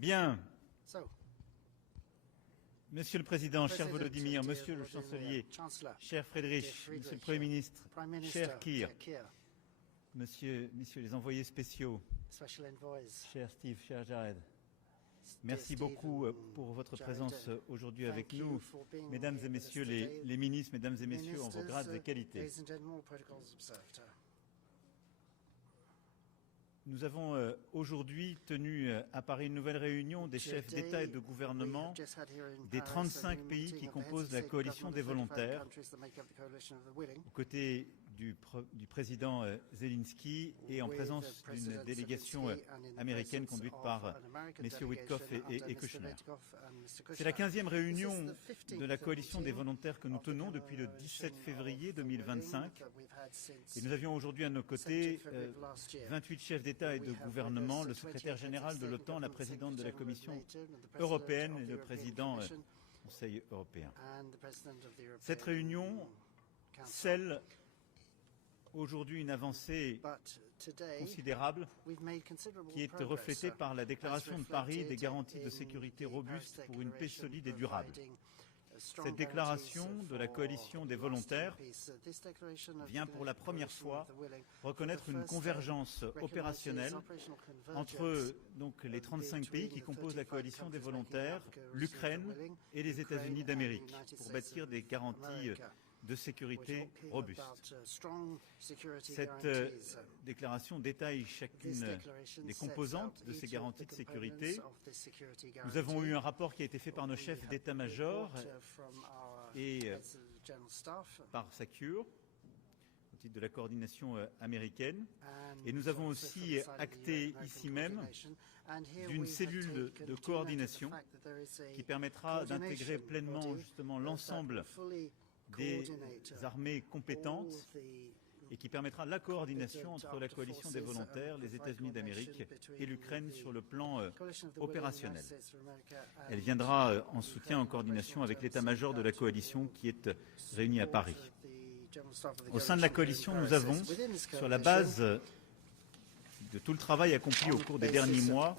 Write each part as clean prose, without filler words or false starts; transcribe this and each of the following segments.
Bien. Monsieur le Président, cher Volodymyr, Monsieur le Chancelier, cher Friedrich, Monsieur le Premier ministre, cher Keir, Messieurs les envoyés spéciaux, cher Steve, cher Jared, merci beaucoup pour votre présence aujourd'hui avec nous, Mesdames et Messieurs les ministres, Mesdames et Messieurs en vos grades et qualités. Nous avons aujourd'hui tenu à Paris une nouvelle réunion des chefs d'État et de gouvernement des 35 pays qui composent la coalition des volontaires, aux côtés du président Zeleński et en présence d'une délégation américaine conduite par messieurs Witkoff et Kushner. C'est la 15e réunion de la coalition des volontaires que nous tenons depuis le 17 février 2025 et nous avions aujourd'hui à nos côtés 28 chefs d'État et de gouvernement, le secrétaire général de l'OTAN, la présidente de la Commission européenne et le président du Conseil européen. Cette réunion scelle aujourd'hui une avancée considérable qui est reflétée par la déclaration de Paris des garanties de sécurité robustes pour une paix solide et durable. Cette déclaration de la coalition des volontaires vient pour la première fois reconnaître une convergence opérationnelle entre les 35 pays qui composent la coalition des volontaires, l'Ukraine et les États-Unis d'Amérique, pour bâtir des garanties de sécurité robuste. Cette déclaration détaille chacune des composantes de ces garanties de sécurité. Nous avons eu un rapport qui a été fait par nos chefs d'état-major et par SACEUR, au titre de la coordination américaine. Et nous avons aussi acté ici même d'une cellule de coordination qui permettra d'intégrer pleinement justement l'ensemble des armées compétentes et qui permettra la coordination entre la coalition des volontaires, les États-Unis d'Amérique et l'Ukraine sur le plan opérationnel. Elle viendra en soutien, en coordination avec l'état-major de la coalition qui est réuni à Paris. Au sein de la coalition, nous avons, sur la base de tout le travail accompli au cours des derniers mois,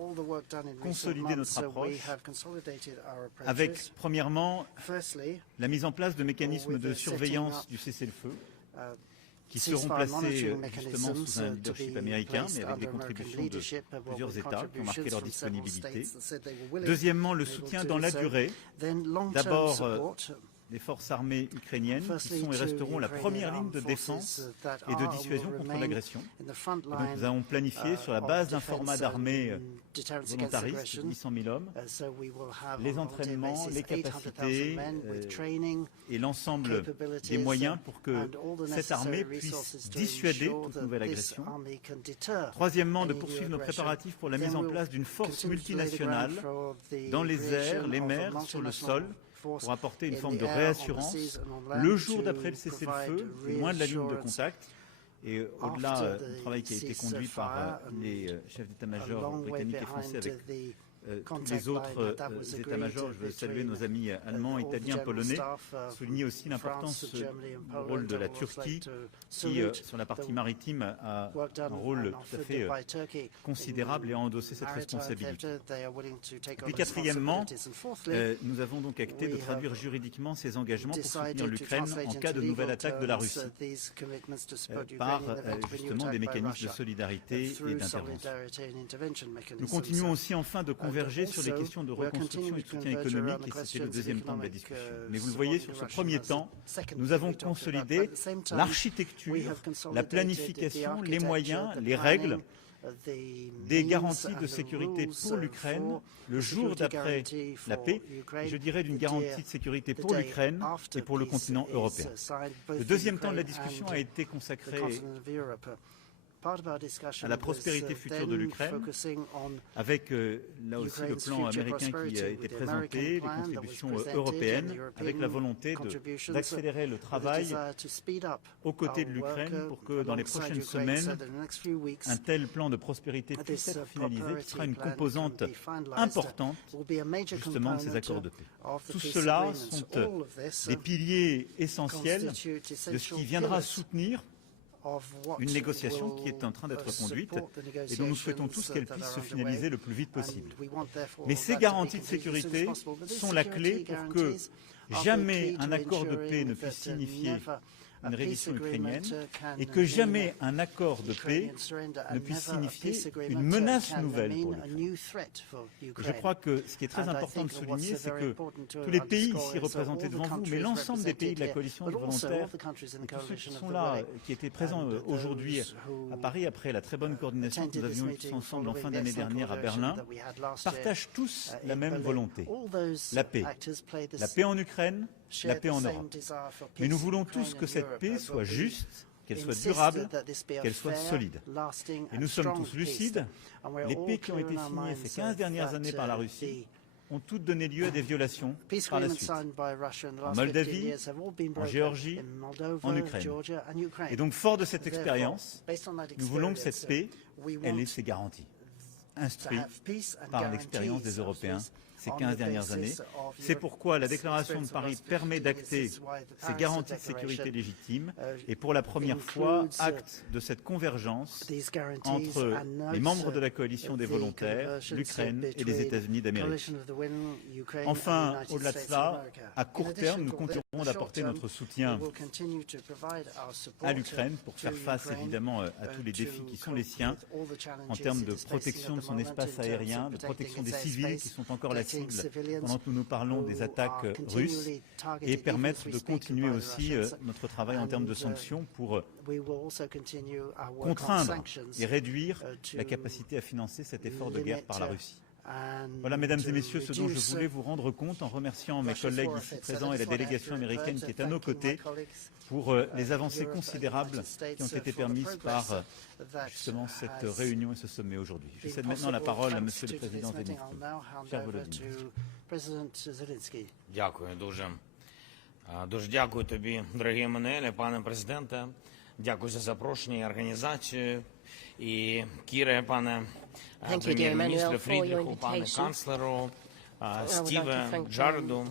consolider notre approche avec, premièrement, la mise en place de mécanismes de surveillance du cessez-le-feu qui seront placés justement sous un leadership américain, mais avec des contributions de plusieurs États qui ont marqué leur disponibilité. Deuxièmement, le soutien dans la durée. D'abord, les forces armées ukrainiennes qui sont et resteront la première ligne de défense et de dissuasion contre l'agression. Donc nous avons planifié sur la base d'un format d'armée volontariste de 800 000 hommes, les entraînements, les capacités et l'ensemble des moyens pour que cette armée puisse dissuader toute nouvelle agression. Troisièmement, de poursuivre nos préparatifs pour la mise en place d'une force multinationale dans les airs, les mers, sur le sol, pour apporter une forme de réassurance le jour d'après le cessez-le-feu, loin de la ligne de contact. Et au-delà du travail qui a été conduit par les chefs d'état-major britanniques et français avec tous les autres états-majors, je veux saluer nos amis allemands, italiens, polonais, souligner aussi l'importance du rôle de la Turquie qui, sur la partie maritime, a un rôle tout à fait considérable et a endossé cette responsabilité. Et puis quatrièmement, nous avons donc acté de traduire juridiquement ces engagements pour soutenir l'Ukraine en cas de nouvelle attaque de la Russie par justement des mécanismes de solidarité et d'intervention. Nous continuons aussi enfin de converger sur les questions de reconstruction et de soutien économique, et c'était le deuxième temps de la discussion. Mais vous le voyez, sur ce premier temps, nous avons consolidé l'architecture, la planification, les moyens, les règles des garanties de sécurité pour l'Ukraine le jour d'après la paix, et je dirais d'une garantie de sécurité pour l'Ukraine et pour le continent européen. Le deuxième temps de la discussion a été consacré à la prospérité future de l'Ukraine, avec là aussi le plan américain qui a été présenté, les contributions européennes, avec la volonté d'accélérer le travail aux côtés de l'Ukraine pour que dans les prochaines semaines, un tel plan de prospérité puisse être finalisé, qui sera une composante importante justement de ces accords de paix. Tout cela sont des piliers essentiels de ce qui viendra soutenir une négociation qui est en train d'être conduite et dont nous souhaitons tous qu'elle puisse se finaliser le plus vite possible. Mais ces garanties de sécurité sont la clé pour que jamais un accord de paix ne puisse signifier une reddition ukrainienne et que jamais un accord de paix ne puisse signifier une menace nouvelle pour l'Ukraine. Je crois que ce qui est très important de souligner, c'est que tous les pays ici représentés devant vous, mais l'ensemble des pays de la coalition des volontaires, et tous ceux qui sont là, qui étaient présents aujourd'hui à Paris après la très bonne coordination que nous avions eue tous ensemble en fin d'année dernière à Berlin, partagent tous la même volonté, la paix. La paix en Ukraine, la paix en Europe. Mais nous voulons tous que cette paix soit juste, qu'elle soit durable, qu'elle soit solide. Et nous sommes tous lucides. Les paix qui ont été signées ces 15 dernières années par la Russie ont toutes donné lieu à des violations par la suite. En Moldavie, en Géorgie, en Ukraine. Et donc, fort de cette expérience, nous voulons que cette paix, elle ait ses garanties, instruites par l'expérience des Européens ces 15 dernières années. C'est pourquoi la déclaration de Paris permet d'acter ces garanties de sécurité légitimes et pour la première fois acte de cette convergence entre les membres de la coalition des volontaires, l'Ukraine et les États-Unis d'Amérique. Enfin, au-delà de cela, à court terme, nous continuerons d'apporter notre soutien à l'Ukraine pour faire face évidemment à tous les défis qui sont les siens en termes de protection de son espace aérien, de protection des civils qui sont encore la cible pendant que nous parlons des attaques russes et permettre de continuer aussi notre travail en termes de sanctions pour contraindre et réduire la capacité à financer cet effort de guerre par la Russie. Voilà, mesdames et messieurs, ce dont je voulais vous rendre compte en remerciant mes collègues ici présents et la délégation américaine qui est à nos côtés pour les avancées considérables qui ont été permises par justement cette réunion et ce sommet aujourd'hui. Je cède maintenant la parole à Monsieur le Président Zélenski. Cher Volodymyr. Дякую дуже. Дуже дякую тобі, дорогі Еммануеле, пане президенте. Дякую за запрошення і організацію. І Кіре, пане прем'єр-міністре Фрідріху, пане канцлеру, Стіве, Джареду,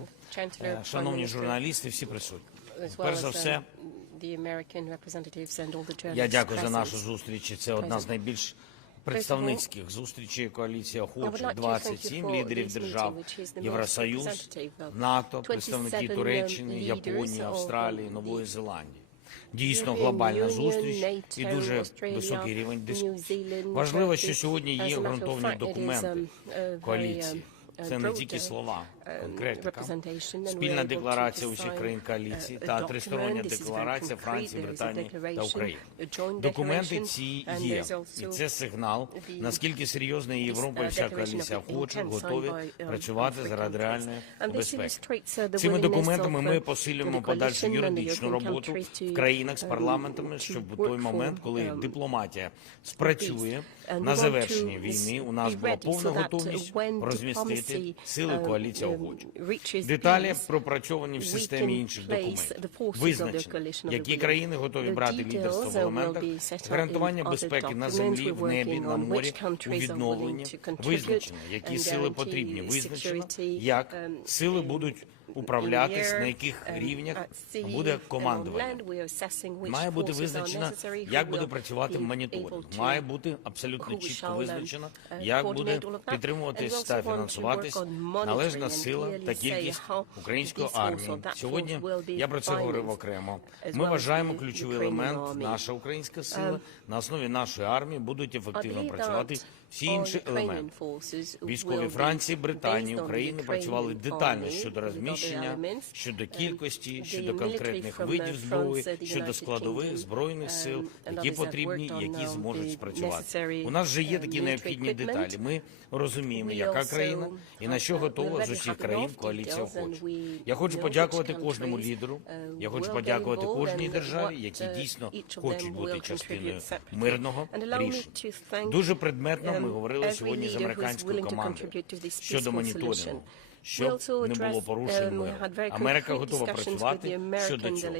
шановні журналісти, всі присутні. Перш за все, я дякую за нашу зустріч. Це одна з найбільш представницьких зустрічей коаліції охочих 27 лідерів держав Євросоюз, НАТО, представники Туреччини, Японії, Австралії, Нової Зеландії. Дійсно глобальна зустріч і дуже високий рівень дискусії. Важливо, що сьогодні є ґрунтовні документи коаліції. Це не тільки слова, конкретика. Спільна декларація усіх країн коаліції та тристороння декларація Франції, Британії та України. Документи ці є, і це сигнал, наскільки серйозно Європа і вся коаліція охочих готові працювати заради реальної безпеки. Цими документами ми посилюємо подальшу юридичну роботу в країнах з парламентами, щоб у той момент, коли дипломатія спрацює на завершенні війни, у нас була повна готовність розмістити сили коаліції охочих. Деталі пропрацьовані в системі інших документів. Визначено, які країни готові брати лідерство в елементах гарантування безпеки на землі, в небі, на морі, у відновленні. Визначено, які сили потрібні. Визначено, як сили будуть управлятись, на яких рівнях буде командування. Має бути визначено, як буде працювати моніторинг. Має бути абсолютно чітко визначено, як буде підтримуватись та фінансуватись належна сила та кількість української армії. Сьогодні я про це говорив окремо. Ми вважаємо ключовий елемент, наша українська сила, на основі нашої армії будуть ефективно працювати всі інші елементи. Військові Франції, Британії, України працювали детально щодо розміщення, щодо кількості, щодо конкретних видів зброї, щодо складових збройних сил, які потрібні і які зможуть спрацювати. У нас вже є такі необхідні деталі. Ми розуміємо, яка країна і на що готова з усіх країн коаліція охочих. Я хочу подякувати кожному лідеру, я хочу подякувати кожній державі, які дійсно хочуть бути частиною мирного рішення. Дуже предметно ми говорили сьогодні з американською командою щодо моніторингу. щоб не було порушень миру. Америка готова працювати щодо цього.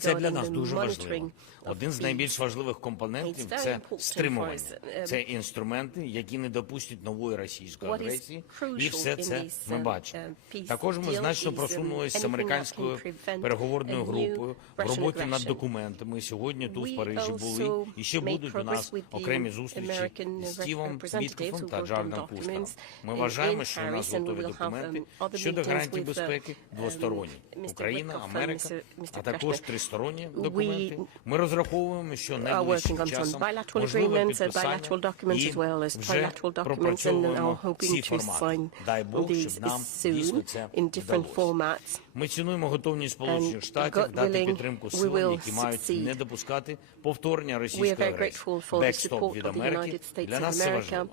Це для нас дуже важливо. Один з найбільш важливих компонентів – це стримування. Це інструменти, які не допустять нової російської агресії, і все це ми бачимо. Також ми значно просунулися з американською переговорною групою в роботі над документами. Сьогодні тут в Парижі були і ще будуть у нас окремі зустрічі з Стівом Віткофом та Джаредом Кушнером. Ми вважаємо, що у нас готові документи щодо гарантій безпеки двосторонні. Україна, Америка, а також тристоронні документи. Ми розраховуємо, що найближчим часом можливе підписання і вже пропрацьовуємо всі формати. Дай Бог, щоб нам дійсно це вдалося. Ми цінуємо готовність Сполучених Штатів дати підтримку силам, які мають не допускати повторення російської агресії. Бекстоп від Америки для нас це важливо.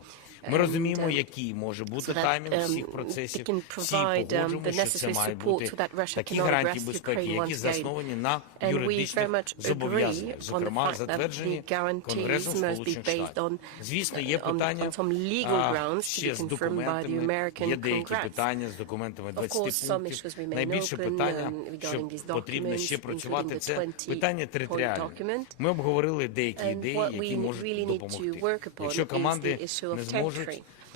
Ми розуміємо, який може бути таймінг всіх процесів. Всі погоджуємо, що це мають бути такі гарантії безпеки, які засновані на юридичних зобов'язаннях, зокрема затверджені Конгресом Сполучених Штатів. Звісно, є питання ще з документами, є деякі питання з документами 20 пунктів. Найбільше питання, що потрібно ще працювати, це питання територіальне. Ми обговорили деякі ідеї, які можуть допомогти. Якщо команди не зможуть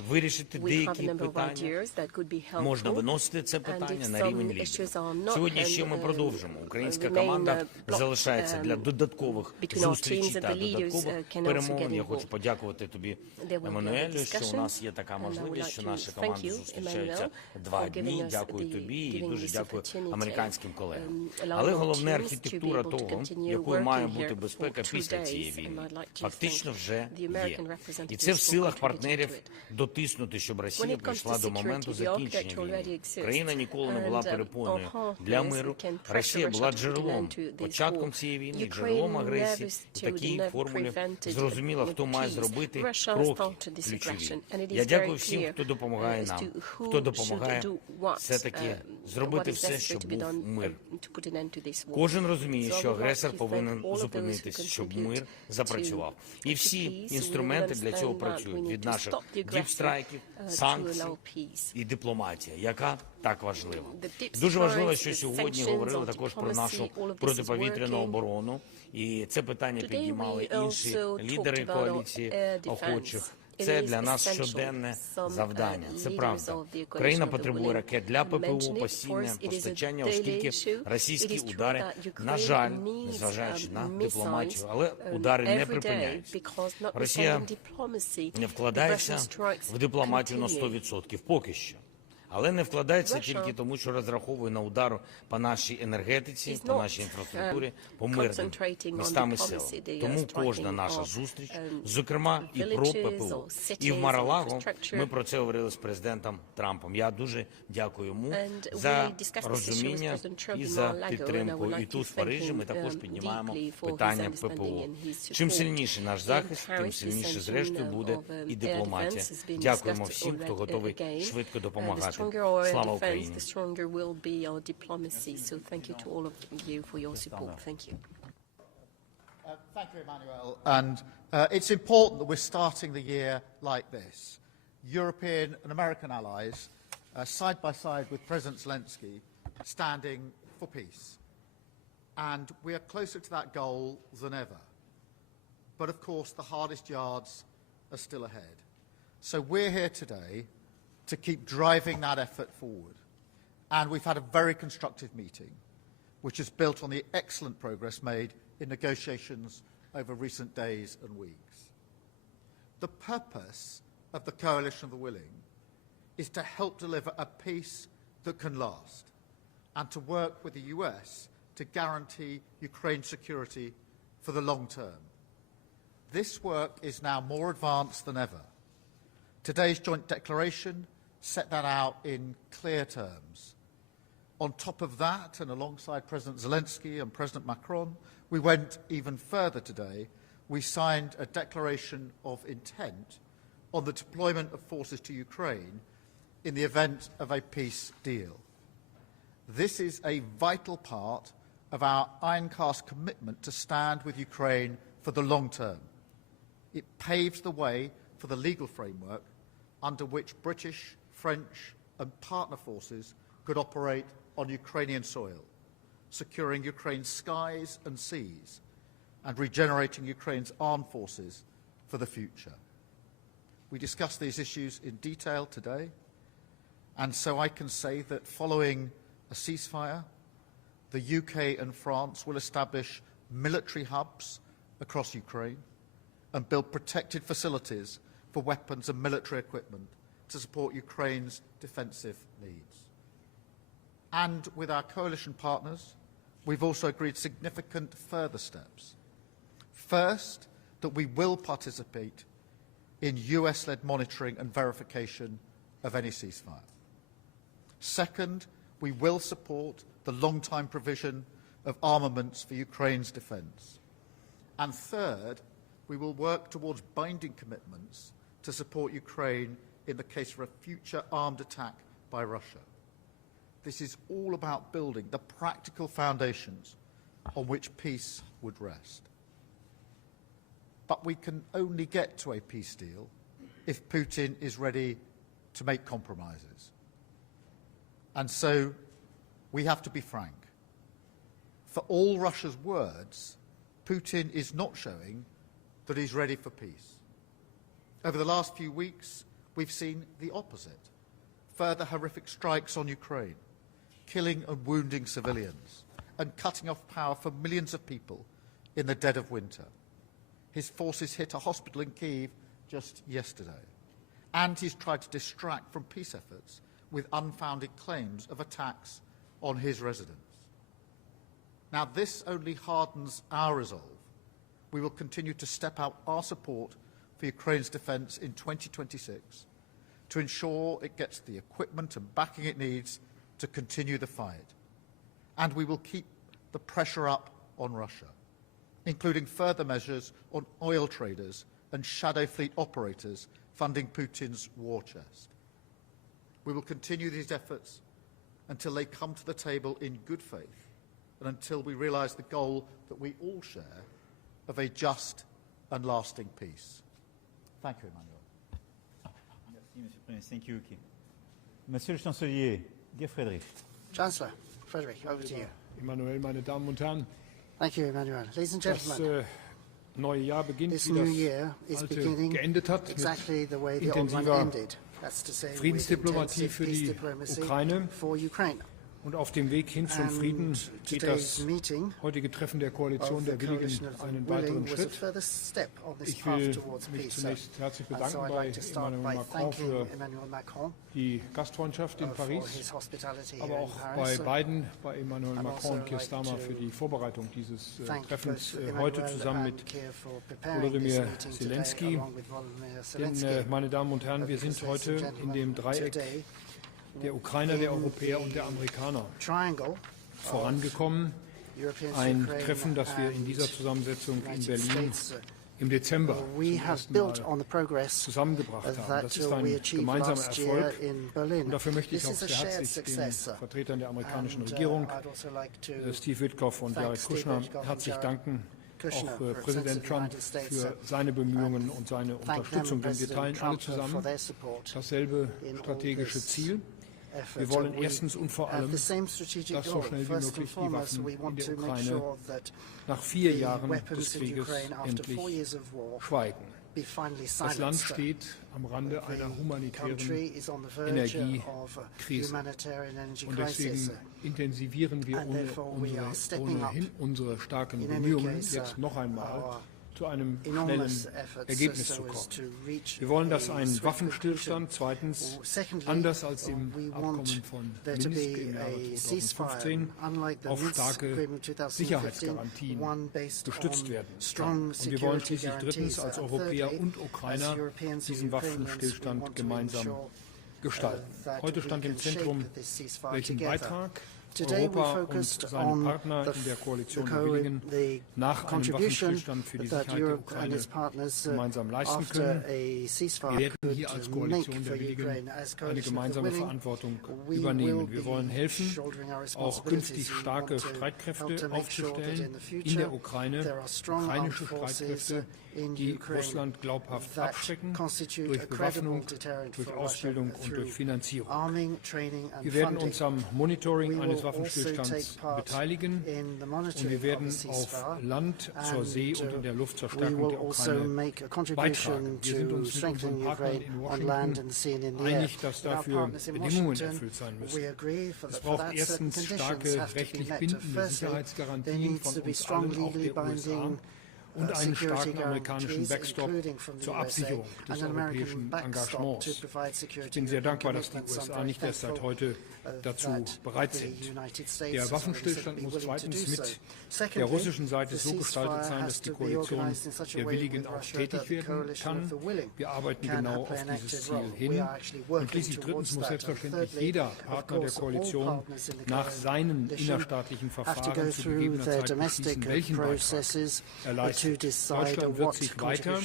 вирішити деякі питання, можна виносити це питання на рівень лідерів. Сьогодні ще ми продовжимо. Українська команда залишається для додаткових зустрічей та додаткових перемовин. Я хочу подякувати тобі, Еммануелю, що у нас є така можливість, що наші команди зустрічаються 2 дні. Дякую тобі і дуже дякую американським колегам. Але головне архітектура того, якою має бути безпека після цієї війни, фактично вже є. І це в силах партнерів дотиснути, щоб Росія прийшла до моменту закінчення війни. Країна ніколи не була перепоною для миру. Росія була джерелом, початком цієї війни, джерелом агресії. В такій формулі зрозуміло, хто має зробити кроки ключові. Я дякую всім, хто допомагає нам, хто допомагає все-таки зробити все, щоб був мир. Кожен розуміє, що агресор повинен зупинитися, щоб мир запрацював. І всі інструменти для цього працюють. Від наших діпстрайків, санкцій і дипломатія, яка так важлива. Дуже важливо, що сьогодні говорили також про нашу протиповітряну оборону. І це питання піднімали інші лідери коаліції охочих. Це для нас щоденне завдання. Це правда. Україна потребує ракет для ППО, постійне постачання, оскільки російські удари, на жаль, незважаючи на дипломатію, але удари не припиняються. Росія не вкладається в дипломатію на 100% поки що. Але не вкладається тільки тому, що розраховує на удар по нашій енергетиці, по нашій інфраструктурі, по мирним містам і селам. Тому кожна наша зустріч, зокрема і про ППО. І в Мар-а-Лаго ми про це говорили з президентом Трампом. Я дуже дякую йому за розуміння і за підтримку. І тут в Парижі ми також піднімаємо питання ППО. Чим сильніший наш захист, тим сильніше зрештою буде і дипломатія. Дякуємо всім, хто готовий швидко допомагати. Слава Україні! The stronger will be our diplomacy. So thank you to all of you for your support. Thank you. Thank you, Emmanuel. And it's important that we're starting the year like this. European and American allies, side by side with President Zelensky, standing for peace. And we are closer to that goal than ever. But of course, the hardest yards are still ahead. So we're here today to keep driving that effort forward. And we've had a very constructive meeting, which is built on the excellent progress made in negotiations over recent days and weeks. The purpose of the Coalition of the Willing is to help deliver a peace that can last, and to work with the US to guarantee Ukraine's security for the long term. This work is now more advanced than ever. Today's joint declaration set that out in clear terms. On top of that, and alongside President Zelensky and President Macron, we went even further today. We signed a declaration of intent on the deployment of forces to Ukraine in the event of a peace deal. This is a vital part of our iron-cast commitment to stand with Ukraine for the long term. It paves the way for the legal framework under which British, French and partner forces could operate on Ukrainian soil, securing Ukraine's skies and seas, and regenerating Ukraine's armed forces for the future. We discussed these issues in detail today, and so I can say that following a ceasefire, the UK and France will establish military hubs across Ukraine and build protected facilities for weapons and military equipment to support Ukraine's defensive needs. And with our coalition partners, we've also agreed significant further steps. First, that we will participate in US-led monitoring and verification of any ceasefire. Second, we will support the long-time provision of armaments for Ukraine's defence. And third, we will work towards binding commitments to support Ukraine in the case of a future armed attack by Russia. This is all about building the practical foundations on which peace would rest. But we can only get to a peace deal if Putin is ready to make compromises. And so we have to be frank. For all Russia's words, Putin is not showing that he's ready for peace. Over the last few weeks, we've seen the opposite. Further horrific strikes on Ukraine, killing and wounding civilians, and cutting off power for millions of people in the dead of winter. His forces hit a hospital in Kyiv just yesterday. And he's tried to distract from peace efforts with unfounded claims of attacks on his residence. Now, this only hardens our resolve. We will continue to step out our support for Ukraine's defence in 2026 to ensure it gets the equipment and backing it needs to continue the fight. And we will keep the pressure up on Russia, including further measures on oil traders and shadow fleet operators funding Putin's war chest. We will continue these efforts until they come to the table in good faith and until we realise the goal that we all share of a just and lasting peace. Thank you, Emmanuel. Merci, Monsieur le Premier. Thank you. Monsieur le Chancelier, dear Frederick. Chancellor, Frederick, over to you. Emmanuel, meine Damen und Herren, Thank you, Emmanuel. Ladies and gentlemen, das neue Jahr beginnt, this wie new das year is alte beginning geendet hat, exactly the way mit the old one intensiver ended. That's to say, with Friedensdiplomatie intensive für peace die diplomacy Ukraine. for Ukraine. Und auf dem Weg hin zum Frieden geht Today's das meeting heutige Treffen der Koalition of the der Willigen coalition of the einen willing weiteren was a Schritt. further step on this Ich path will towards mich peace. zunächst herzlich And bedanken so I'd bei like to start Emmanuel by Macron thanking für Emmanuel Macron die Gastfreundschaft in for Paris, his hospitality here aber in auch Paris. bei Biden, bei Emmanuel I'd Macron und also Keir like Starmer to für die Vorbereitung dieses Thank Treffens both heute Emmanuel zusammen and mit Keir for preparing Volodymyr this meeting Zelensky. today, along with Volodymyr Denn, Zelensky. meine Damen und Herren, wir Because, sind ladies heute and in dem gentlemen, Dreieck today der Ukrainer, der in Europäer und the der Amerikaner triangle vorangekommen. Europeans, Ein Ukraine, Treffen, das wir in and dieser Zusammensetzung in United Berlin States, im Dezember we zum have ersten built Mal on the progress zusammengebracht haben. that Das ist we ein achieved gemeinsamer last year Erfolg. in Berlin. Und dafür möchte ich This auch is a sehr shared herzlich den success. Vertretern der amerikanischen And, Regierung, I'd also like to Steve Witkoff und thank Jared Steve Kushner, Witkoff and herzlich Jared danken. Kushner, Auch Präsident President of the Trump United States, für seine Bemühungen und seine thank them Unterstützung. and Denn wir President teilen alle Trump for zusammen their support dasselbe in all strategische this Ziel. effort. Wir wollen And we erstens und vor have allem, the same strategic dass so goal. schnell wie First and möglich die foremost, Waffen we in want der to make Ukraine sure that nach 4 the Jahren des weapons in Krieges Ukraine after 4 endlich years of war schweigen. be finally Das Land silenced. steht am Rande einer The humanitären country is on the verge of a Energiekrise. humanitarian energy Und crisis. deswegen intensivieren wir And therefore we are stepping up ohnehin unsere starken in any Bemühungen, case, jetzt noch einmal our zu einem enormous schnellen efforts Ergebnis so zu as kommen. to reach Wir wollen, dass a ein swift Waffenstillstand conclusion. zweitens, Secondly, anders als im we Abkommen want von there to Minsk be im Jahre a ceasefire, 2015, unlike the auf Minsk starke Agreement 2015, Sicherheitsgarantien one based gestützt on werden kann. strong Und wir wollen security schließlich drittens als guarantees. And Europäer thirdly, und Ukrainer as Europeans and diesen Ukrainians, we Waffenstillstand want to gemeinsam ensure, gestalten. that Heute we stand im can shape Zentrum, this ceasefire welchen together. Beitrag Today we Europa und focused seine on Partner in der Koalition der the Willigen nach einem contribution Waffenstillstand für die that Sicherheit der Europe and Ukraine its partners gemeinsam leisten after können. a Wir ceasefire werden could hier als make Koalition for der Willigen Ukraine. As eine coalition of the gemeinsame willing, Verantwortung we will übernehmen. Wir be wollen helfen, shouldering our auch responsibilities. künftig We starke want to help Streitkräfte to make sure that aufzustellen in the in future der Ukraine, there are strong ukrainische armed forces Streitkräfte, die Russland glaubhaft abschrecken, durch Bewaffnung, durch Ausbildung und durch Finanzierung. Wir werden uns am Monitoring eines Waffenstillstands beteiligen und wir werden auf Land, zur See und in der Luft zur Stärkung der Ukraine beitragen. Wir sind uns mit unseren Partnern in Washington einig, dass dafür Bedingungen erfüllt sein müssen. Es braucht erstens starke, rechtlich bindende Sicherheitsgarantien von uns allen, auch der USA, und einen starken amerikanischen Backstop zur Absicherung des europäischen Engagements. Ich bin sehr dankbar, dass die USA nicht erst seit heute dazu bereit sind. Der Waffenstillstand muss zweitens mit der russischen Seite so gestaltet sein, dass die Koalition der Willigen auch tätig werden kann. Wir arbeiten genau auf dieses Ziel hin. Und schließlich drittens muss selbstverständlich jeder Partner der Koalition nach seinen innerstaatlichen Verfahren zu gegebener Zeit beschließen, welchen Beitrag er leistet. Deutschland wird sich weiter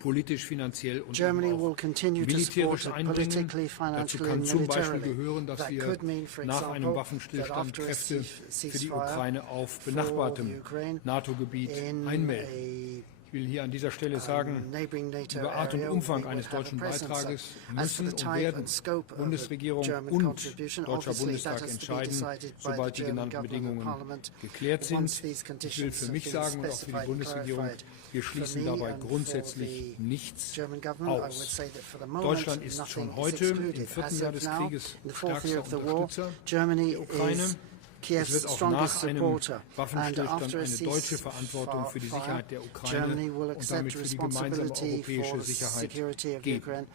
politisch, finanziell und auch militärisch einbringen. Dazu kann zum Beispiel gehören, dass wir nach einem Waffenstillstand Kräfte für die Ukraine auf benachbartem NATO-Gebiet einmelden. Ich will hier an dieser Stelle sagen, über Art und Umfang eines deutschen Beitrages müssen und werden Bundesregierung und Deutscher Bundestag entscheiden, sobald die genannten Bedingungen geklärt sind. Ich will für mich sagen und auch für die Bundesregierung, wir schließen dabei grundsätzlich nichts aus. Deutschland ist schon heute im 4. Jahr des Krieges stärkster Unterstützer der Ukraine. Es wird auch nach einem Waffenstillstand eine deutsche Verantwortung für die Sicherheit der Ukraine und damit für die gemeinsame europäische Sicherheit geben.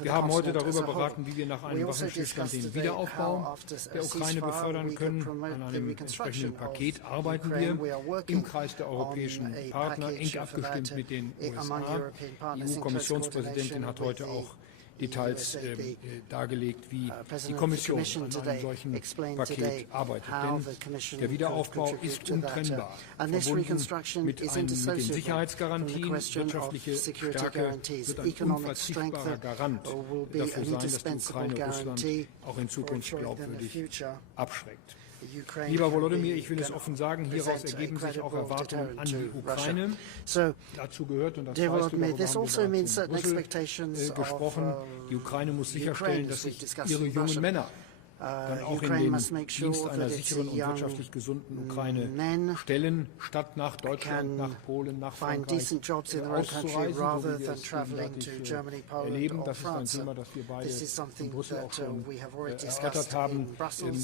Wir haben heute darüber beraten, wie wir nach einem Waffenstillstand den Wiederaufbau der Ukraine befördern können. An einem entsprechenden Paket arbeiten wir im Kreis der europäischen Partner, eng abgestimmt mit den USA. Die EU-Kommissionspräsidentin hat heute auch Details dargelegt, wie die Kommission an einem solchen Paket arbeitet. Denn der Wiederaufbau ist untrennbar verbunden mit den Sicherheitsgarantien. Wirtschaftliche Stärke wird ein unverzichtbarer Garant dafür sein, dass die Ukraine Russland auch in Zukunft glaubwürdig abschreckt. Lieber Volodymyr, ich will es offen sagen, hieraus ergeben sich auch Erwartungen an die Ukraine. Dazu gehört, und das weißt du, darüber haben wir bereits in Brüssel gesprochen, die Ukraine muss sicherstellen, dass sich ihre jungen Männer dann auch in den Dienst einer sicheren und wirtschaftlich gesunden Ukraine stellen, statt nach Deutschland, nach Polen, nach Frankreich auszureisen, so wie wir es gegenwärtig erleben. Das ist ein Thema, das wir beide in Brüssel auch schon erörtert haben.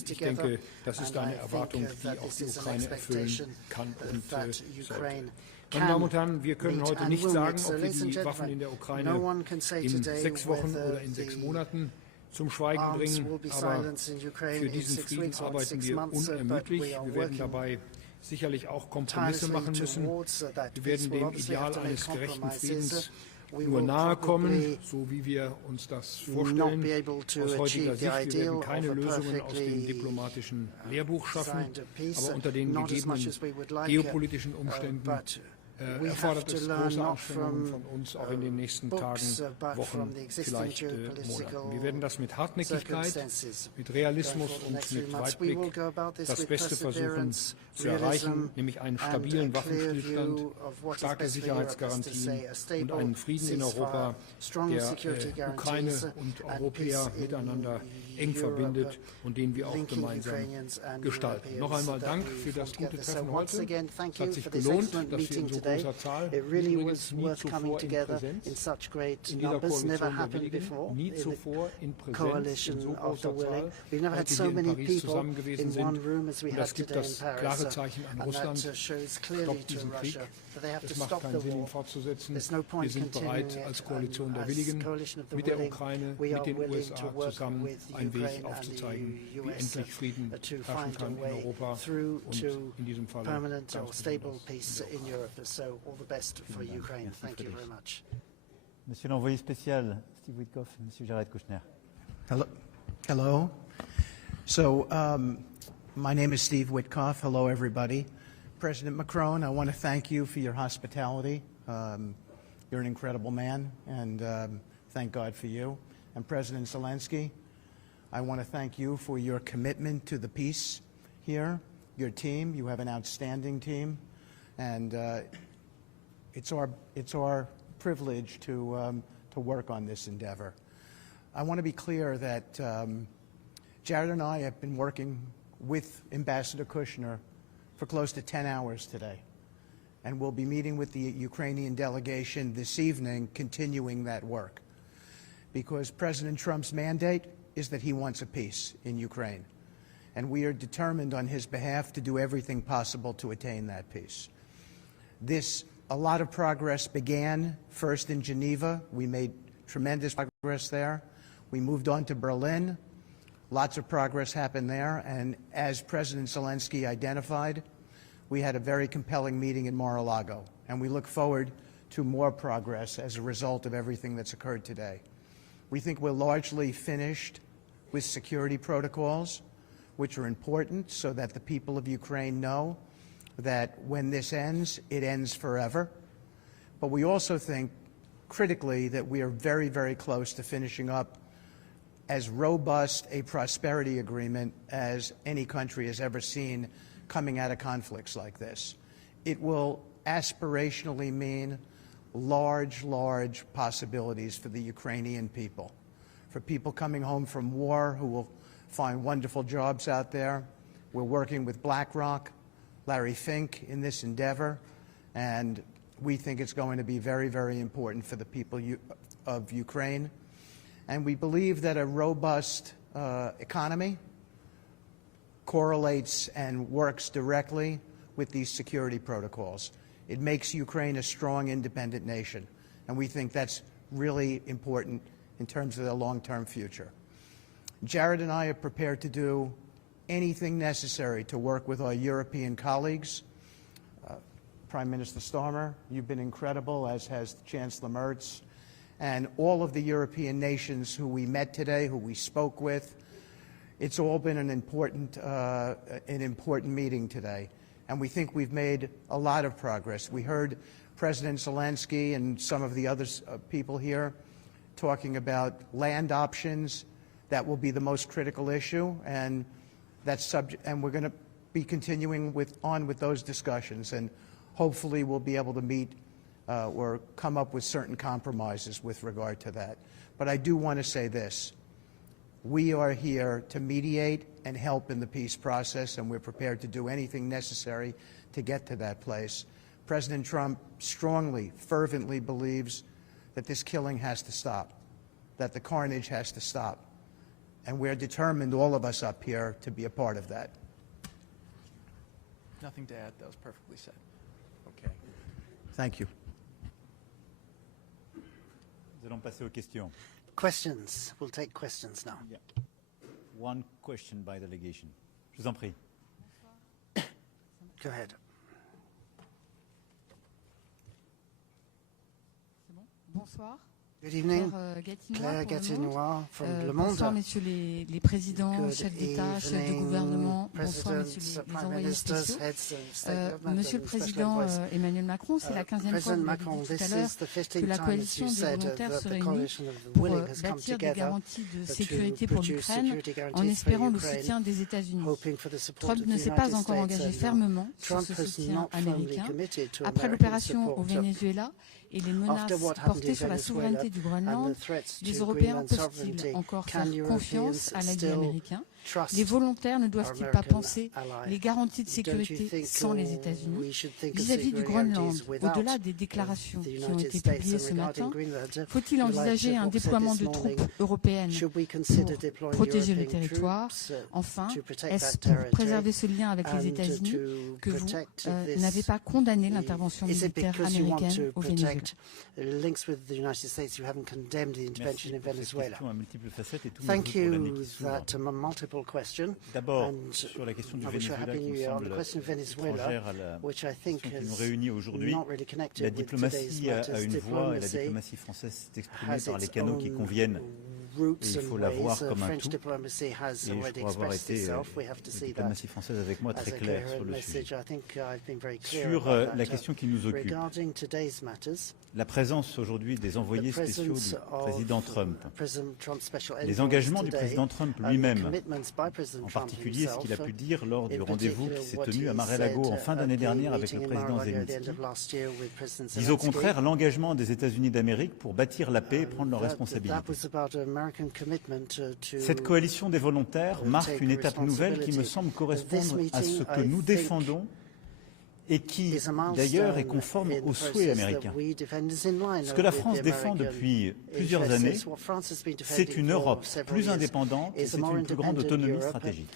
Ich denke, das ist eine Erwartung, die auch die Ukraine erfüllen kann und sollte. Meine Damen und Herren, wir können heute nicht sagen, ob wir die Waffen in der Ukraine in 6 Wochen oder in 6 Monaten zum Schweigen bringen, aber für diesen Frieden arbeiten wir unermüdlich. Wir werden dabei sicherlich auch Kompromisse machen müssen. Wir werden dem Ideal eines gerechten Friedens nur nahe kommen, so wie wir uns das vorstellen. Aus heutiger Sicht, wir werden keine Lösungen aus dem diplomatischen Lehrbuch schaffen, aber unter den gegebenen geopolitischen Umständen erfordert es große Anstrengungen von uns, auch in den nächsten Tagen, Wochen, vielleicht Monaten. Wir werden das mit Hartnäckigkeit, mit Realismus und mit Weitblick das Beste versuchen zu erreichen, nämlich einen stabilen Waffenstillstand, starke Sicherheitsgarantien und einen Frieden in Europa, der Ukraine und Europäer miteinander eng verbindet und den wir auch gemeinsam gestalten. Noch einmal Dank für das gute Treffen heute. Es hat sich gelohnt, dass wir in so großer Zahl, übrigens nie zuvor in Präsenz, in dieser Koalition der Willigen, nie zuvor in Präsenz, in so großer Zahl, heute hier in Paris zusammen gewesen sind. Und das gibt das klare Zeichen an Russland, stoppt diesen Krieg. Es macht keinen Sinn, ihn fortzusetzen. Wir sind bereit, als Koalition der Willigen, mit der Ukraine, mit den USA zusammen einen Weg aufzuzeigen, wie endlich Frieden herrschen kann in Europa und in diesem Fall ganz besonders in Europa. Monsieur l'envoyé spécial, Steve Witkoff, Monsieur Jared Kushner. Hello. So, my name is Steve Witkoff. Hello, everybody. President Macron, I want to thank you for your hospitality. You're an incredible man, and thank God for you. And President Zelensky, I want to thank you for your commitment to the peace here, your team. You have an outstanding team, and it's our privilege to work on this endeavor. I want to be clear that Jared and I have been working with Ambassador Kushner for close to 10 hours today. And we'll be meeting with the Ukrainian delegation this evening, continuing that work. Because President Trump's mandate is that he wants a peace in Ukraine. And we are determined on his behalf to do everything possible to attain that peace. A lot of progress began first in Geneva. We made tremendous progress there. We moved on to Berlin. Lots of progress happened there. And as President Zelensky identified, we had a very compelling meeting in Mar-a-Lago. And we look forward to more progress as a result of everything that's occurred today. We think we're largely finished with security protocols, which are important so that the people of Ukraine know that when this ends, it ends forever. But we also think, critically, that we are very, very close to finishing up as robust a prosperity agreement as any country has ever seen coming out of conflicts like this. It will aspirationally mean large, large possibilities for the Ukrainian people, for people coming home from war who will find wonderful jobs out there. We're working with BlackRock, Larry Fink in this endeavor, and we think it's going to be very, very important for the people of Ukraine. And we believe that a robust economy correlates and works directly with these security protocols. It makes Ukraine a strong, independent nation, and we think that's really important in terms of the long-term future. Jared and I are prepared to do anything necessary to work with our European colleagues. Prime Minister Starmer, you've been incredible, as has Chancellor Merz, and all of the European nations who we met today, who we spoke with. It's all been an important meeting today, and we think we've made a lot of progress. We heard President Zelensky and some of the other people here talking about land options. That will be the most critical issue, and we're going to be continuing on with those discussions, and hopefully we'll be able to meet or come up with certain compromises with regard to that. But I do want to say this. We are here to mediate and help in the peace process, and we're prepared to do anything necessary to get to that place. President Trump strongly, fervently believes that this killing has to stop, that the carnage has to stop. And we're determined, all of us up here, to be a part of that. Nothing to add. That was perfectly said. Okay. Thank you. Nous allons passer aux questions. Questions. We'll take questions now. Yeah. One question by delegation. Je vous en prie. Go ahead. Bonsoir. Good evening. Claire Gatinois from Le Monde. Bonsoir, messieurs les présidents, chefs d'État, chefs de gouvernement. Bonsoir, messieurs les envoyés spéciaux. Monsieur le Président Emmanuel Macron, c'est la 15e fois, vous l'avez dit tout à l'heure, que la coalition des volontaires se réunit pour bâtir des garanties de sécurité pour l'Ukraine en espérant le soutien des États-Unis. Trump ne s'est pas encore engagé fermement sur ce soutien américain. Après l'opération au Venezuela et les menaces portées sur la souveraineté du Groenland, les Européens peuvent-ils encore faire confiance à l'allié américain? Les volontaires ne doivent-ils pas penser les garanties de sécurité sans les États-Unis? Vis-à-vis du Groenland, au-delà des déclarations qui ont été publiées ce matin, faut-il envisager un déploiement de troupes européennes pour protéger le territoire? Enfin, est-ce pour préserver ce lien avec les États-Unis que vous n'avez pas condamné l'intervention militaire américaine au Venezuela? Thank you. Question. D'abord, sur la question du Venezuela, qui me semble étrangère à la question qui nous réunit aujourd'hui, la diplomatie a une voix et la diplomatie française s'est exprimée par les canaux qui conviennent routes il and faut la voir ways comme un French tout. diplomacy has Et je already crois avoir expressed été, itself. We have to la see that diplomatie française avec moi, as très a claire coherent sur le sujet. message. I think I've been very clear Sur about la that. question qui nous occupe, Regarding today's matters, la présence aujourd'hui des envoyés the spéciaux presence du of président Trump, President Trump's special les envoys engagements du today, président Trump and the lui-même, commitments by President en Trump particulier ce qu'il a himself, pu dire lors du in rendez-vous particular qui s'est what tenu à he Mar-a-Lago said en fin at d'année the dernière avec le meeting in président Mar-a-Lago at the Zélenski, end of last year with President disent au Zelensky. contraire l'engagement des États-Unis d'Amérique pour bâtir la paix et prendre leurs That responsabilités. was about American commitment to Cette coalition des volontaires marque une étape nouvelle qui me semble correspondre à ce que nous défendons et qui, d'ailleurs, est conforme aux souhaits américains. Ce que la France défend depuis plusieurs années, c'est une Europe plus indépendante et c'est une plus grande autonomie stratégique,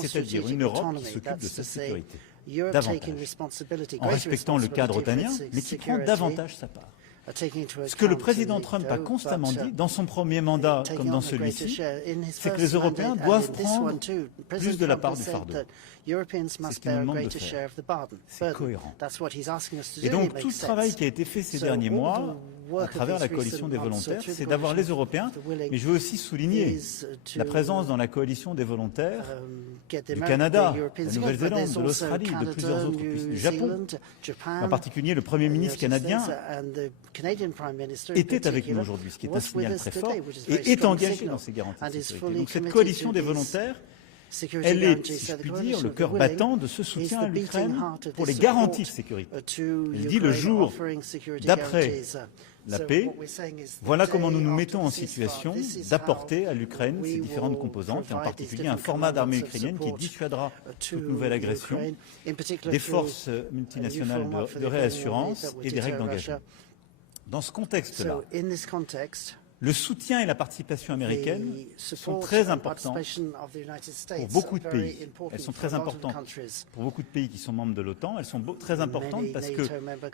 c'est-à-dire une Europe qui s'occupe de sa sécurité, davantage, en respectant le cadre otanien, mais qui prend davantage sa part. Ce que le président Trump a constamment dit, dans son premier mandat comme dans celui-ci, c'est que les Européens doivent prendre plus de la part du fardeau. C'est ce qu'il nous demande de faire. C'est cohérent. Et donc tout le travail qui a été fait ces derniers mois, à travers la coalition des volontaires, c'est d'avoir les Européens, mais je veux aussi souligner la présence dans la coalition des volontaires du Canada, de la Nouvelle-Zélande, de l'Australie, de plusieurs autres puissances, du Japon. En particulier, le Premier ministre canadien était avec nous aujourd'hui, ce qui est un signal très fort, et est engagé dans ces garanties de sécurité. Donc cette coalition des volontaires, elle est, si je puis dire, le cœur battant de ce soutien à l'Ukraine pour les garanties de sécurité. Elle dit le jour d'après la paix, voilà comment nous nous mettons en situation d'apporter à l'Ukraine ces différentes composantes, et en particulier un format d'armée ukrainienne qui dissuadera toute nouvelle agression, des forces multinationales de réassurance et des règles d'engagement. Dans ce contexte-là, le soutien et la participation américaine sont très importants pour beaucoup de pays. Elles sont très importantes pour beaucoup de pays qui sont membres de l'OTAN. Elles sont très importantes parce que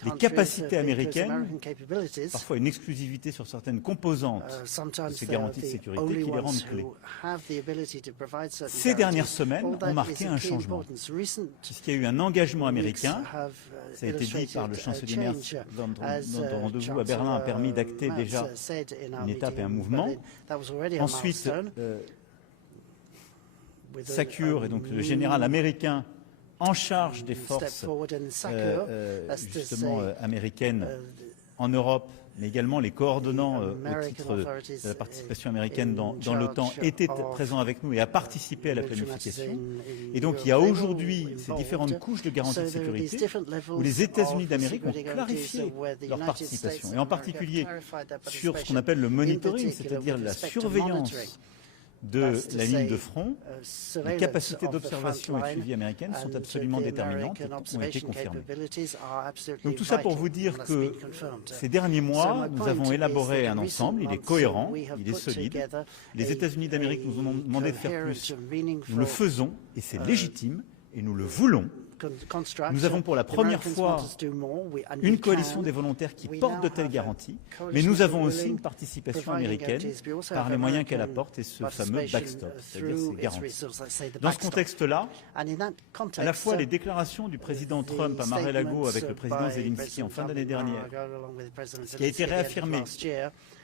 les capacités américaines, parfois une exclusivité sur certaines composantes de ces garanties de sécurité qui les rendent clés. Ces dernières semaines ont marqué un changement, puisqu'il y a eu un engagement américain. Ça a été dit par le chancelier Merz, dont rendez-vous à Berlin a permis d'acter déjà une étape et un mouvement. Ensuite, SACEUR, et donc le général américain en charge des forces justement américaines en Europe, mais également les coordonnants au titre de la participation américaine dans l'OTAN étaient présents avec nous et a participé à la planification. Et donc il y a aujourd'hui ces différentes couches de garantie de sécurité où les États-Unis d'Amérique ont clarifié leur participation, et en particulier sur ce qu'on appelle le monitoring, c'est-à-dire la surveillance de la ligne de front. Les capacités d'observation et de suivi américaines sont absolument déterminantes et ont été confirmées. Donc tout ça pour vous dire que ces derniers mois, nous avons élaboré un ensemble, il est cohérent, il est solide. Les États-Unis d'Amérique nous ont demandé de faire plus. Nous le faisons et c'est légitime et nous le voulons. Nous avons pour la première fois une coalition des volontaires qui porte de telles garanties, mais nous avons aussi une participation américaine par les moyens qu'elle apporte et ce fameux backstop, c'est-à-dire ces garanties. Dans ce contexte-là, à la fois les déclarations du président Trump à Mar-a-Lago avec le président Zelensky en fin d'année dernière, ce qui a été réaffirmé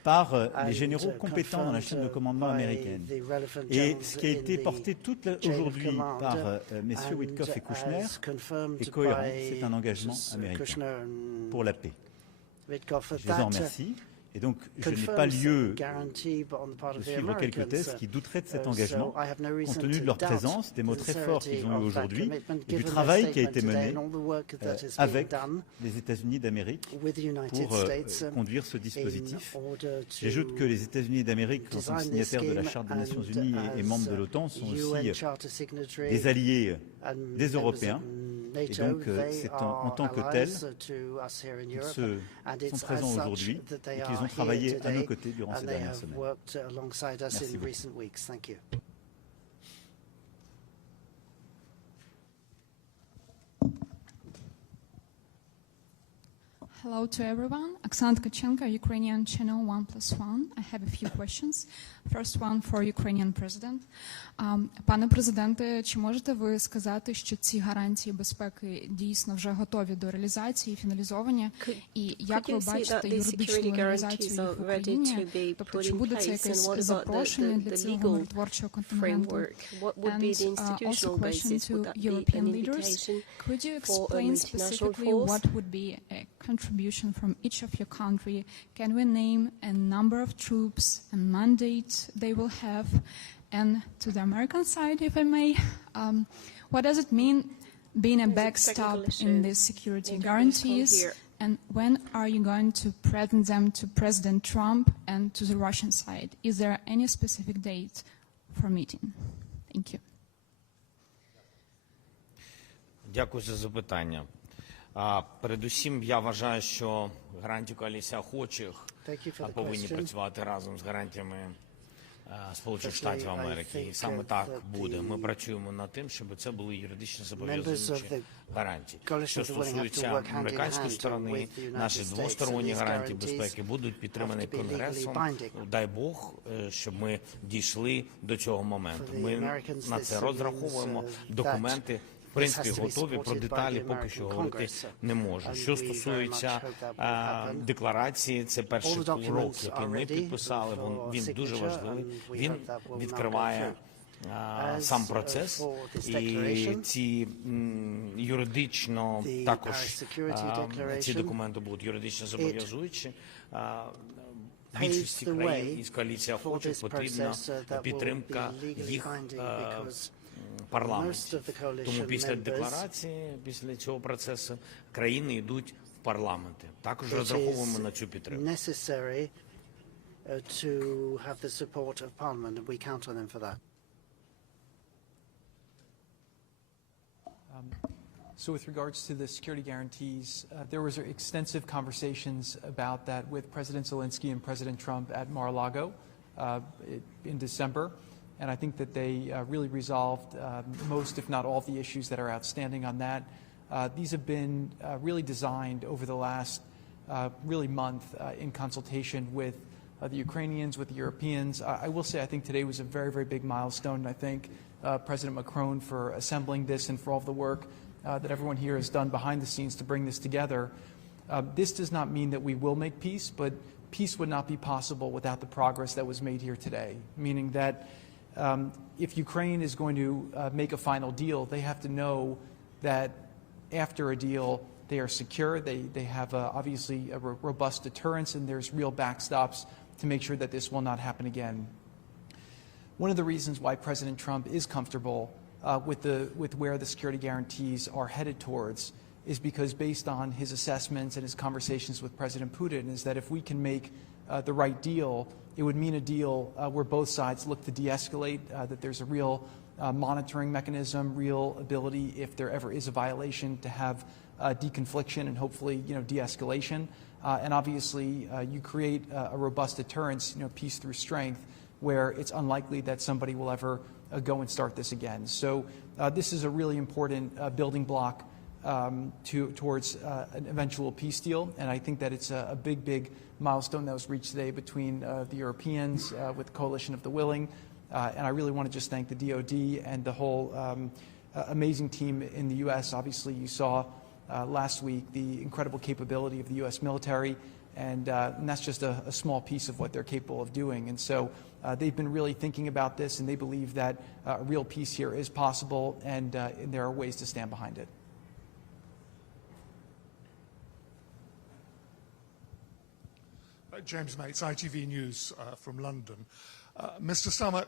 par les généraux compétents dans la chaîne de commandement américaine, et ce qui a été porté aujourd'hui par messieurs Witkoff et Kouchner est cohérent, c'est un engagement américain pour la paix. Je les en remercie. Et donc, je n'ai pas lieu de suivre quelques thèses qui douteraient de cet engagement, compte tenu de leur présence, des mots très forts qu'ils ont eu aujourd'hui, et du travail qui a été mené avec les États-Unis d'Amérique pour conduire ce dispositif. J'ajoute que les États-Unis d'Amérique, en tant que signataires de la Charte des Nations Unies et membres de l'OTAN, sont aussi des alliés des Européens. Et donc, c'est en tant que tels qu'ils sont présents aujourd'hui et qu'ils ont travaillé à nos côtés durant ces dernières semaines. Merci beaucoup. Hello to everyone. Oksana Tkachenko, Ukrainian channel 1+1. I have a few questions. First one for Ukrainian president. Пане президенте, чи можете ви сказати, що ці гарантії безпеки дійсно вже готові до реалізації, фіналізовані? І як ви бачите юридичну реалізацію їх в Україні? Тобто, чи буде це якесь запрошення для цього миротворчого контингенту? And also question to European leaders. Could you explain specifically what would be a contribution from each of your country? Can we name a number of troops, a mandate they will have? And to the American side, if I may, what does it mean being a backstop in these security guarantees? And when are you going to present them to President Trump and to the Russian side? Is there any specific date for meeting? Thank you. Дякую за запитання. Передусім, я вважаю, що гарантії коаліції охочих повинні працювати разом з гарантіями Сполучених Штатів Америки. І саме так буде. Ми працюємо над тим, щоб це були юридично зобов'язуючі гарантії. Що стосується американської сторони, наші двосторонні гарантії безпеки будуть підтримані Конгресом. Дай Бог, щоб ми дійшли до цього моменту. Ми на це розраховуємо. Документи в принципі готові, про деталі поки що говорити не можу. Що стосується декларації, це перший крок, який ми підписали, він дуже важливий, він відкриває сам процес, і ці юридично також ці документи будуть юридично зобов'язуючі. Більшості країн із коаліції охочих потрібна підтримка їх парламентів. Тому після декларації, після цього процесу, країни йдуть в парламенти. Також розраховуємо на цю підтримку. So with regards to the security guarantees, there was extensive conversations about that with President Zelensky and President Trump at Mar-a-Lago in December. And I think that they really resolved most, if not all, of the issues that are outstanding on that. These have been really designed over the last really month in consultation with the Ukrainians, with the Europeans. I will say I think today was a very, very big milestone. And I thank President Macron for assembling this and for all of the work that everyone here has done behind the scenes to bring this together. This does not mean that we will make peace, but peace would not be possible without the progress that was made here today, meaning that if Ukraine is going to make a final deal, they have to know that after a deal, they are secure, they have obviously a robust deterrence, and there's real backstops to make sure that this will not happen again. One of the reasons why President Trump is comfortable with where the security guarantees are headed towards is because based on his assessments and his conversations with President Putin is that if we can make the right deal, it would mean a deal where both sides look to de-escalate, that there's a real monitoring mechanism, real ability, if there ever is a violation, to have deconfliction and hopefully, de-escalation. And obviously, you create a robust deterrence, peace through strength, where it's unlikely that somebody will ever go and start this again. So this is a really important building block towards an eventual peace deal, and I think that it's a big, big milestone that was reached today between the Europeans with the Coalition of the Willing, and I really want to just thank the DoD and the whole amazing team in the U.S. Obviously, you saw last week the incredible capability of the U.S. military, and that's just a small piece of what they're capable of doing. And so they've been really thinking about this, and they believe that a real peace here is possible, and there are ways to stand behind it. James Mates, ITV News from London. Mr. Starmer,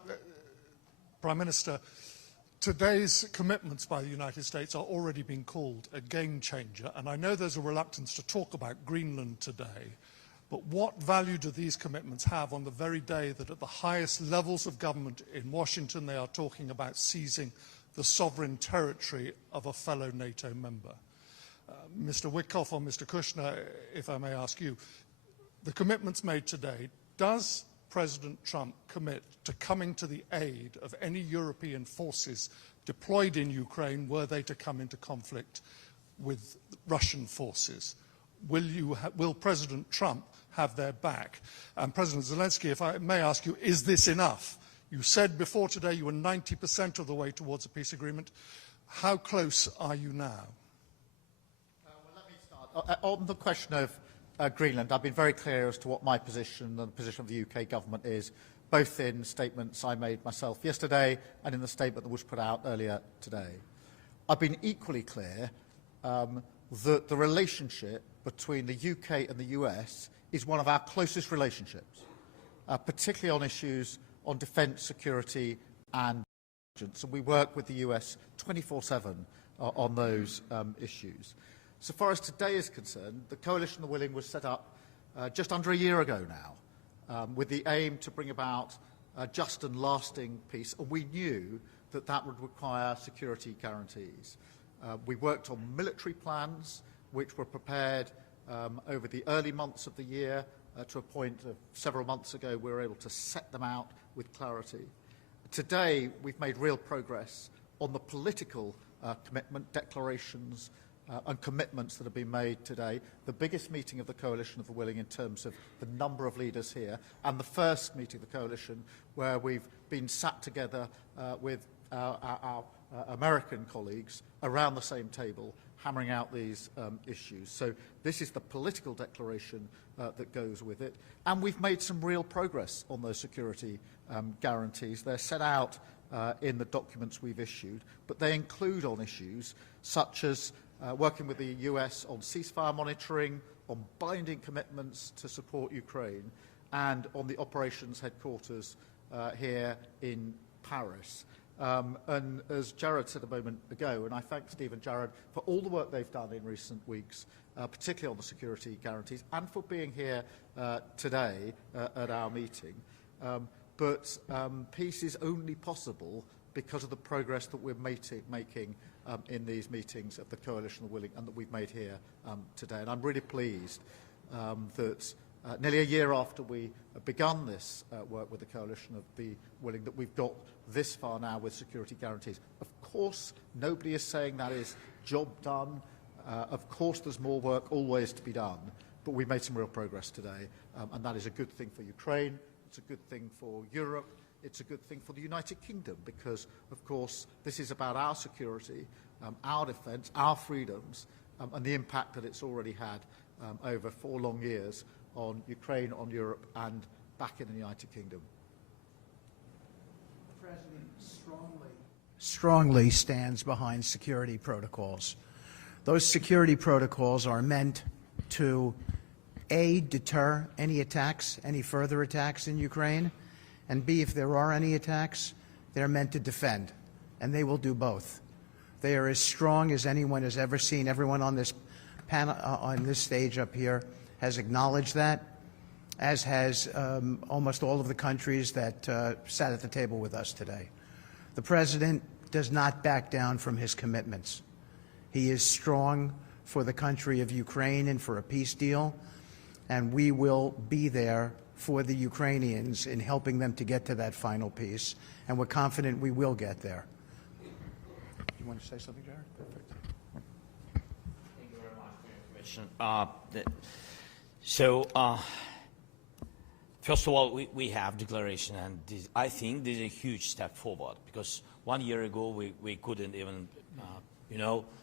Prime Minister, today's commitments by the United States are already being called a game changer, and I know there's a reluctance to talk about Greenland today, but what value do these commitments have on the very day that at the highest levels of government in Washington they are talking about seizing the sovereign territory of a fellow NATO member? Mr. Witkoff or Mr. Kushner, if I may ask you, the commitments made today, does President Trump commit to coming to the aid of any European forces deployed in Ukraine were they to come into conflict with Russian forces? will President Trump have their back? And President Zelensky, if I may ask you, is this enough? You said before today you were 90% of the way towards a peace agreement. How close are you now? Well, let me start. On the question of Greenland, I've been very clear as to what my position and the position of the UK government is, both in statements I made myself yesterday and in the statement that was put out earlier today. I've been equally clear that the relationship between the UK and the US is one of our closest relationships, particularly on issues on defence, security and intelligence. And we work with the US 24/7 on those issues. So far as today is concerned, the Coalition of the Willing was set up just under a year ago now, with the aim to bring about just and lasting peace. And we knew that that would require security guarantees. We worked on military plans, which were prepared over the early months of the year. To a point of several months ago, we were able to set them out with clarity. Today, we've made real progress on the political commitment, declarations and commitments that have been made today. The biggest meeting of the Coalition of the Willing in terms of the number of leaders here, and the first meeting of the Coalition where we've been sat together with our American colleagues around the same table, hammering out these issues. So this is the political declaration that goes with it. And we've made some real progress on those security guarantees. They're set out in the documents we've issued, but they include on issues such as working with the US on ceasefire monitoring, on binding commitments to support Ukraine, and on the operations headquarters here in Paris. And as Jared said a moment ago, and I thank Steve and Jared for all the work they've done in recent weeks, particularly on the security guarantees, and for being here today at our meeting. But peace is only possible because of the progress that we're making in these meetings of the Coalition of the Willing and that we've made here today. And I'm really pleased that nearly a year after we begun this work with the Coalition of the Willing, that we've got this far now with security guarantees. Of course, nobody is saying that is job done. Of course, there's more work always to be done, but we've made some real progress today, and that is a good thing for Ukraine. It's a good thing for Europe. It's a good thing for the United Kingdom because, of course, this is about our security, our defence, our freedoms, and the impact that it's already had over 4 long years on Ukraine, on Europe, and back in the United Kingdom. The President strongly stands behind security protocols. Those security protocols are meant to, A, deter any attacks, any further attacks in Ukraine, and B, if there are any attacks, they're meant to defend, and they will do both. They are as strong as anyone has ever seen. Everyone on this panel, on this stage up here, has acknowledged that, as has almost all of the countries that sat at the table with us today. The President does not back down from his commitments. He is strong for the country of Ukraine and for a peace deal, and we will be there for the Ukrainians in helping them to get to that final peace, and we're confident we will get there. You want to say something, Jared? Perfect. Thank you very much for your question. First of all, we have declaration, and I think this is a huge step forward, because 1 year ago we couldn't even,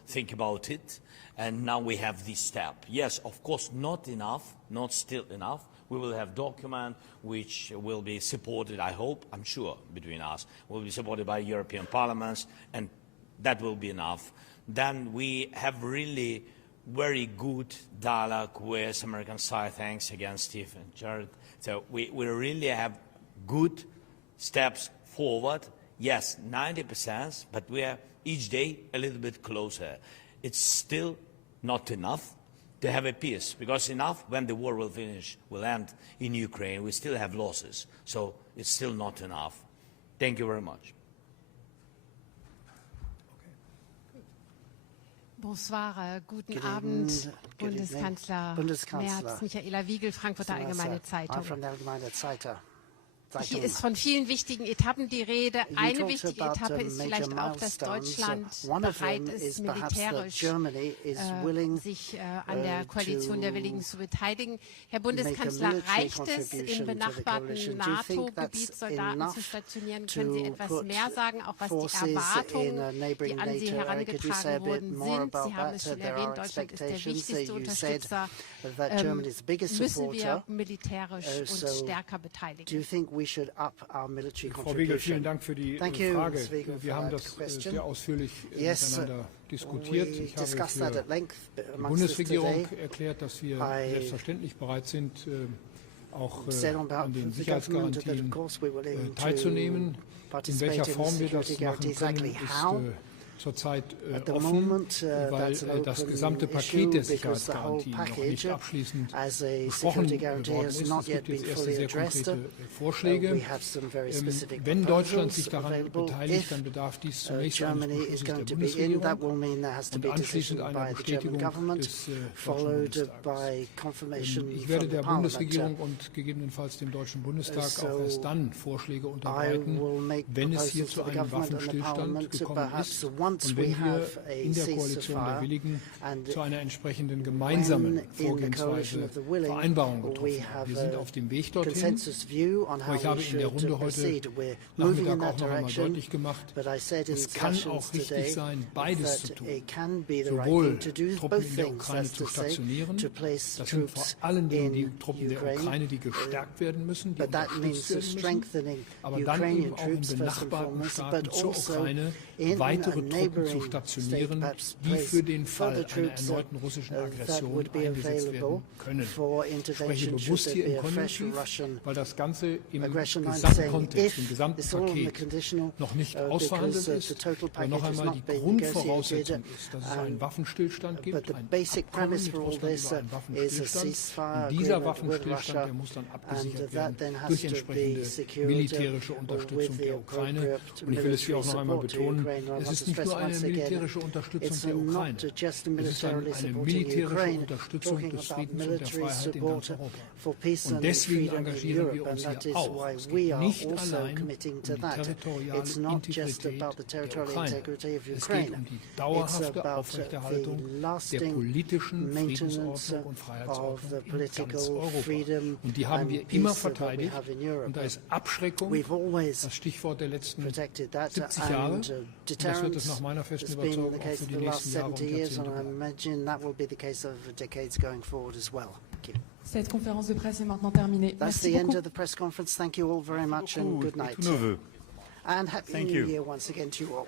think about it, and now we have this step. Yes, of course, not enough, not still enough. We will have document which will be supported, I hope, I'm sure, between us, will be supported by European parliaments, and that will be enough. Then we have really very good dialogue with American side. Thanks again, Steve and Jared. So we really have good steps forward. Yes, 90%, but we are each day a little bit closer. It's still not enough to have a peace, because enough when the war will finish, will end in Ukraine, we still have losses. So it's still not enough. Thank you very much. Bonsoir, guten Abend, Bundeskanzler Merz, Michaela Wiegel, Frankfurter Allgemeine Zeitung. Hier ist von vielen wichtigen Etappen die Rede. Eine wichtige Etappe ist vielleicht auch, dass Deutschland bereit ist, militärisch sich an der Koalition der Willigen zu beteiligen. Herr Bundeskanzler, reicht es, im benachbarten NATO-Gebiet Soldaten zu stationieren? Können Sie etwas mehr sagen, auch was die Erwartungen, die an Sie herangetragen worden sind? Sie haben es schon erwähnt, Deutschland ist der wichtigste Unterstützer. Müssen wir militärisch uns stärker beteiligen? Frau Wegel, vielen Dank für die Frage. Wir haben das sehr ausführlich miteinander diskutiert. Ich habe für die Bundesregierung erklärt, dass wir selbstverständlich bereit sind, auch an den Sicherheitsgarantien teilzunehmen. In welcher Form wir das machen können, ist zurzeit offen, weil das gesamte Paket der Sicherheitsgarantien noch nicht abschließend besprochen worden ist. Es gibt jetzt erste sehr konkrete Vorschläge. Wenn Deutschland sich daran beteiligt, dann bedarf dies zunächst eines Beschlusses der Bundesregierung und anschließend einer Bestätigung des Deutschen Bundestages. Ich werde der Bundesregierung und gegebenenfalls dem Deutschen Bundestag auch erst dann Vorschläge unterbreiten, wenn es hier zu einem Waffenstillstand gekommen ist. Und wenn wir in der Koalition der Willigen zu einer entsprechenden gemeinsamen Vorgehensweise Vereinbarung getroffen haben. Wir sind auf dem Weg dorthin. Aber ich habe in der Runde heute Nachmittag auch noch einmal deutlich gemacht, es kann auch richtig sein, beides zu tun. Sowohl Truppen in der Ukraine zu stationieren, das sind vor allen Dingen die Truppen der Ukraine, die gestärkt werden müssen, die unterstützt werden müssen, aber dann eben auch in benachbarten Staaten zur Ukraine weitere Truppen zu stationieren, die für den Fall einer erneuten russischen Aggression eingesetzt werden können. Ich spreche bewusst hier im Konjunktiv, weil das Ganze im Gesamtkontext, im gesamten Paket noch nicht ausverhandelt ist. Aber noch einmal, die Grundvoraussetzung ist, dass es einen Waffenstillstand gibt, ein Abkommen mit Russland über einen Waffenstillstand. Und dieser Waffenstillstand, der muss dann abgesichert werden durch entsprechende militärische Unterstützung der Ukraine. Und ich will es hier auch noch einmal betonen, es ist nicht nur eine militärische Unterstützung der Ukraine, es ist eine militärische Unterstützung des Friedens und der Freiheit in ganz Europa. Und deswegen engagieren wir uns hier auch. Es geht nicht allein um die territoriale Integrität der Ukraine. Es geht um die dauerhafte Aufrechterhaltung der politischen Friedensordnung und Freiheitsordnung in ganz Europa. Und die haben wir immer verteidigt. Und da ist Abschreckung das Stichwort der letzten 70 Jahre. Und das wird es nach meiner festen Überzeugung auch für die nächsten Jahre und Jahrzehnte bleiben. Cette conférence de presse est maintenant terminée. That's the end of the press conference. Thank you all very much and good night. And Happy New Year once again to you all.